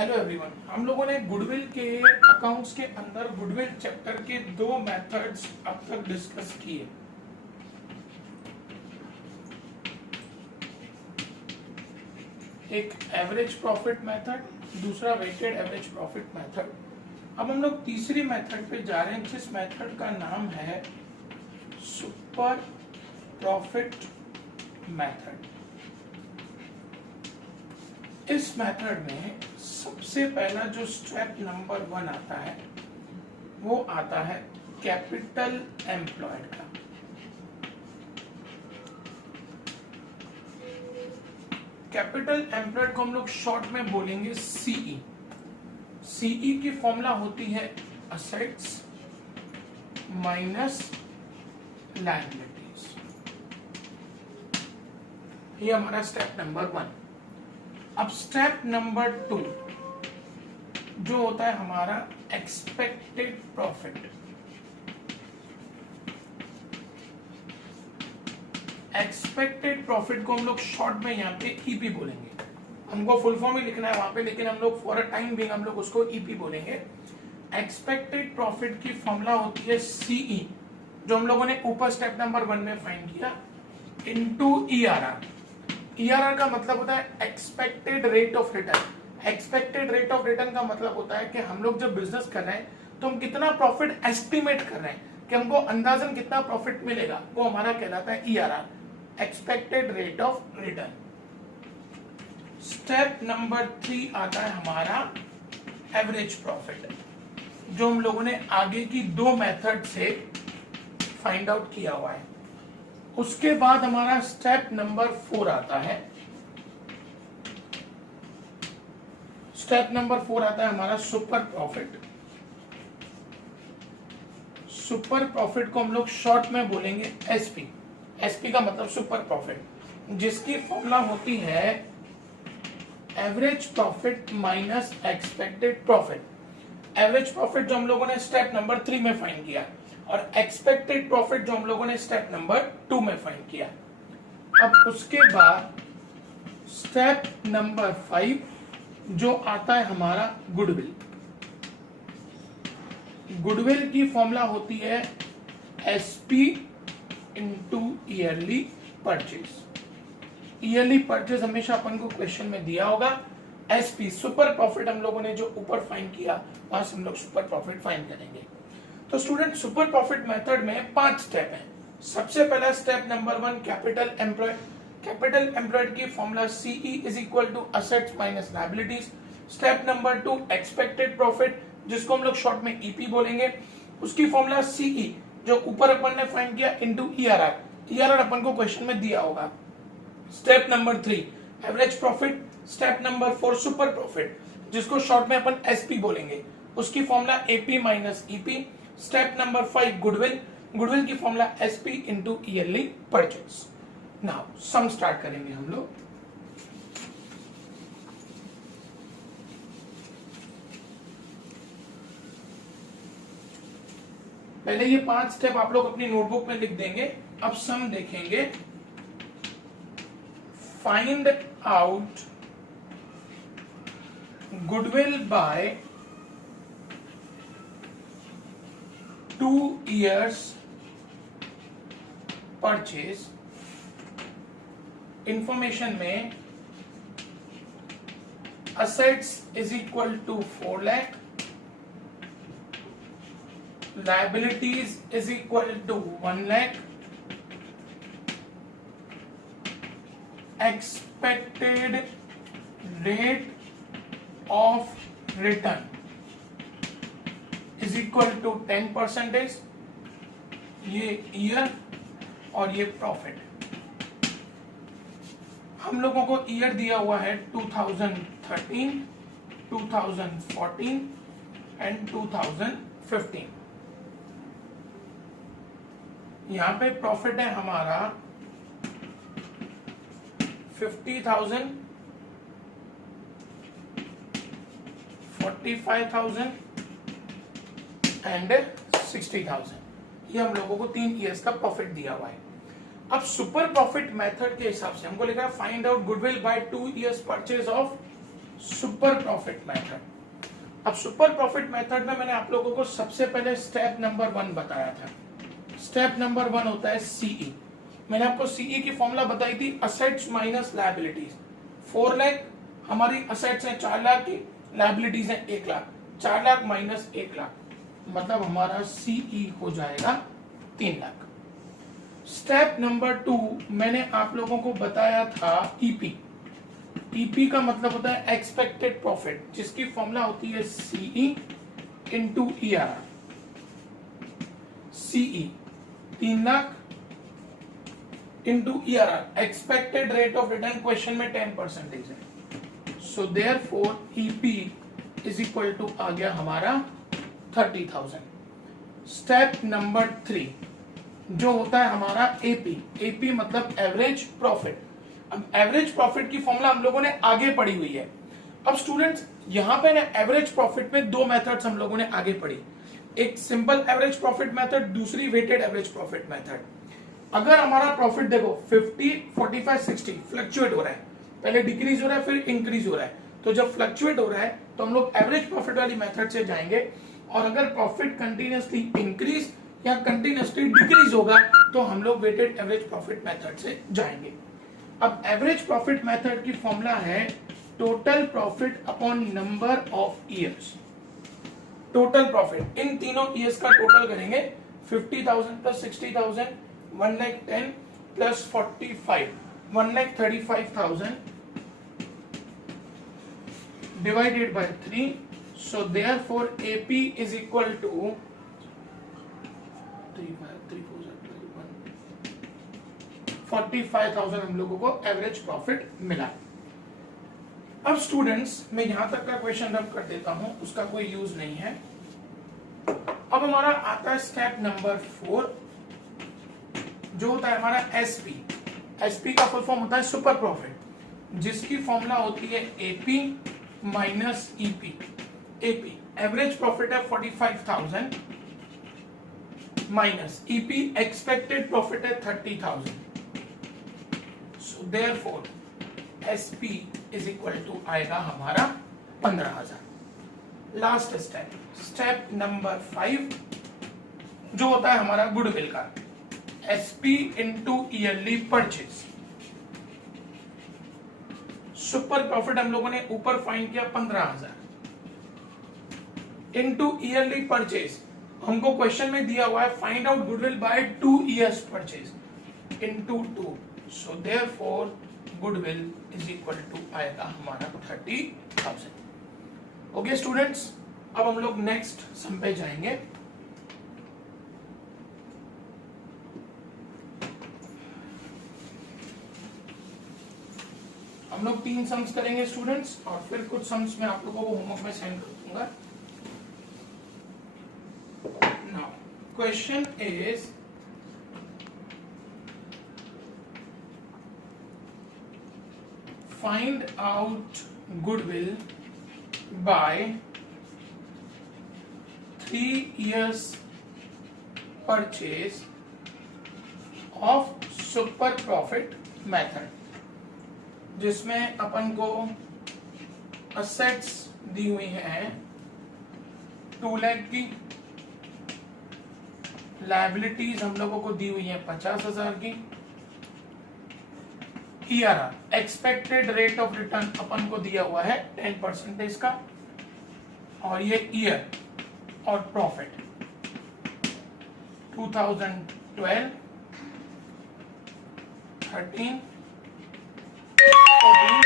Hello everyone, हम लोगों ने गुडविल के अकाउंट्स के अंदर गुडविल चैप्टर के दो मेथड्स अब तक डिस्कस किए। एक एवरेज प्रॉफिट मेथड, दूसरा वेटेड एवरेज प्रॉफिट मेथड। अब हम लोग तीसरी मेथड पे जा रहे हैं जिस मेथड का नाम है सुपर प्रॉफिट मेथड। इस मेथड में सबसे पहला जो स्टेप नंबर 1 आता है वो आता है कैपिटल एम्प्लॉयड का। कैपिटल एम्प्लॉयड को हम लोग शॉर्ट में बोलेंगे सीई। सीई की फॉर्मूला होती है असेट्स माइनस लायबिलिटीज। ये हमारा स्टेप नंबर 1। अब स्टेप नंबर 2 जो होता है हमारा एक्सपेक्टेड प्रॉफिट। एक्सपेक्टेड प्रॉफिट को हम लोग शॉर्ट में यहाँ पे ईपी बोलेंगे। हमको फुल फॉर्म ही लिखना है वहां पे, लेकिन हम लोग फॉर अ टाइम बिंग हम लोग उसको ईपी बोलेंगे। एक्सपेक्टेड प्रॉफिट की फॉर्मूला होती है सीई, जो हम लोगों ने ऊपर स्टेप नंबर 1 में फाइंड किया, इनटू ईआरआर। ईआरआर का मतलब होता है expected rate of return. Expected rate of return का मतलब होता है कि हम लोग जब बिजनेस कर रहे हैं तो हम कितना प्रॉफिट एस्टिमेट कर रहे हैं, कि हमको अंदाजन कितना प्रॉफिट मिलेगा, वो हमारा कहलाता है ERR, expected rate of return. Step number 3 आता है हमारा एवरेज प्रॉफिट, जो हम लोगों ने आगे की दो मेथड से फाइंड आउट किया हुआ है। उसके बाद हमारा स्टेप नंबर 4 आता है। स्टेप नंबर 4 आता है हमारा सुपर प्रॉफिट। सुपर प्रॉफिट को हम लोग शॉर्ट में बोलेंगे एसपी। एसपी का मतलब सुपर प्रॉफिट, जिसकी फॉर्मूला होती है average profit minus expected profit. Average profit जो हम लोगों ने स्टेप नंबर 3 में फाइंड किया, और एक्सपेक्टेड प्रॉफिट जो हम लोगों ने स्टेप नंबर 2 में फाइंड किया। अब उसके बाद स्टेप नंबर 5 जो आता है हमारा गुडविल। गुडविल की फॉर्मूला होती है SP into yearly purchase. Yearly purchase हमेशा अपन को क्वेश्चन में दिया होगा। एसपी सुपर प्रॉफिट हम लोगों ने जो ऊपर फाइंड किया, वहां से हम लोग सुपर प्रॉफिट फाइंड करेंगे। तो स्टूडेंट, सुपर प्रॉफिट मेथड में 5 स्टेप हैं। सबसे पहला step number 1 capital employed. Capital employed की formula CE is equal to assets minus liabilities. Step number 2 expected profit, जिसको हम लोग शॉर्ट में ईपी बोलेंगे। उसकी फॉर्मूला सीई जो ऊपर अपन ने फाइंड किया इनटू ईआरआर। ईआरआर अपन को क्वेश्चन में दिया होगा। Step number 3 average profit. Step number 4 super profit, जिसको शॉर्ट में अपन एसपी बोलेंगे। उसकी formula AP minus EP. Step number 5 goodwill. Goodwill की formula SP into yearly purchase. Now sum start करेंगे हम लोग। पहले ये 5 स्टेप आप लोग अपनी नोटबुक में लिख देंगे। अब सम देखेंगे। Find out goodwill by 2 years purchase. Information में assets is equal to 4 lakh, liabilities is equal to 1 lakh, expected rate of return is equal to 10%। ये ईयर और ये प्रॉफिट। हम लोगों को ईयर दिया हुआ है 2013, 2014 एंड 2015। यहां पे प्रॉफिट है हमारा 50,000, 45,000 एंड 60,000। ये हम लोगों को 3 ईयर्स का प्रॉफिट दिया हुआ है। अब सुपर प्रॉफिट मेथड के हिसाब से हमको लिखा है find out goodwill by 2 years purchase of super profit method. अब सुपर प्रॉफिट मेथड में मैंने आप लोगों को सबसे पहले स्टेप नंबर 1 बताया था। स्टेप नंबर 1 होता है सीई। मैंने आपको सीई की फॉर्मूला बताई थी, असेट्स माइनस लायबिलिटीज। 4 लाख हमारी असेट्स है 4 लाख की, लायबिलिटीज है 1 लाख। 4 लाख माइनस 1 लाख मतलब हमारा सीई हो जाएगा 3 लाख। स्टेप नंबर 2 मैंने आप लोगों को बताया था ईपी। ईपी का मतलब होता है एक्सपेक्टेड प्रॉफिट, जिसकी फॉर्मूला होती है CE into ERR. CE 3 lakh into ERR, expected rate of return question में 10% है। So therefore EP is equal to आ गया हमारा 30,000। स्टेप नंबर 3 जो होता है हमारा एपी। एपी मतलब एवरेज प्रॉफिट। अब एवरेज प्रॉफिट की फॉर्मूला हम लोगों ने आगे पढ़ी हुई है। अब स्टूडेंट्स यहां पे ना एवरेज प्रॉफिट में 2 मेथड्स हम लोगों ने आगे पढ़ी, एक सिंपल एवरेज प्रॉफिट मेथड, दूसरी वेटेड एवरेज प्रॉफिट मेथड। अगर हमारा प्रॉफिट देखो 50, 45, 60 फ्लक्चुएट हो रहा है, पहले डिक्रीज हो रहा है फिर इंक्रीज हो रहा है, तो जब फ्लक्चुएट हो रहा है तो हम लोग एवरेज प्रॉफिट वाली मेथड से जाएंगे। और अगर प्रॉफिट कंटिन्यूअसली इंक्रीज या कंटिन्यूअसली डिक्रीज होगा तो हम लोग वेटेड एवरेज प्रॉफिट मेथड से जाएंगे। अब एवरेज प्रॉफिट मेथड की फॉर्मूला है total profit upon number of years. Total profit in तीनों ईयर्स का टोटल करेंगे, 50,000 plus 60,000 1,10,000 plus 45 1,35,000 divided by 3. So therefore AP is equal to 45,000 हम लोगों को एवरेज प्रॉफिट मिला। अब स्टूडेंट्स मैं यहां तक का क्वेश्चन रब कर देता हूं, उसका कोई यूज नहीं है। अब हमारा आता है स्टेप नंबर 4 जो होता है हमारा एसपी। एसपी का फुल फॉर्म होता है सुपर प्रॉफिट, जिसकी फॉर्मूला होती है AP minus EP. AP average profit है 45,000 माइनस ईपी एक्सपेक्टेड प्रॉफिट है 30,000। So therefore SP is equal to आएगा हमारा 15,000। लास्ट स्टेप, स्टेप नंबर 5 जो होता है हमारा गुडविल का, SP into yearly purchase. Super profit हम लोगों ने ऊपर फाइंड किया 15,000 इनटू ईयरली परचेज। हमको क्वेश्चन में दिया हुआ है find out goodwill by 2 years purchase into 2। So therefore goodwill is equal to आएगा हमारा 30,000। ओके स्टूडेंट्स, अब हम लोग नेक्स्ट सम पे जाएंगे। हम लोग 3 सम्स करेंगे स्टूडेंट्स, और फिर कुछ सम्स में आप लोगों को होमवर्क में सेंड कर दूंगा। Now question is find out goodwill by 3 years purchase of super profit method, जिसमें अपन को असेट्स दी हुई हैं 2 लाख की, लायबिलिटीज हम लोगों को दी हुई है 50,000 की, ERR expected rate of return अपन को दिया हुआ है 10% का, और ये ईयर और प्रॉफिट 2012, 13, 14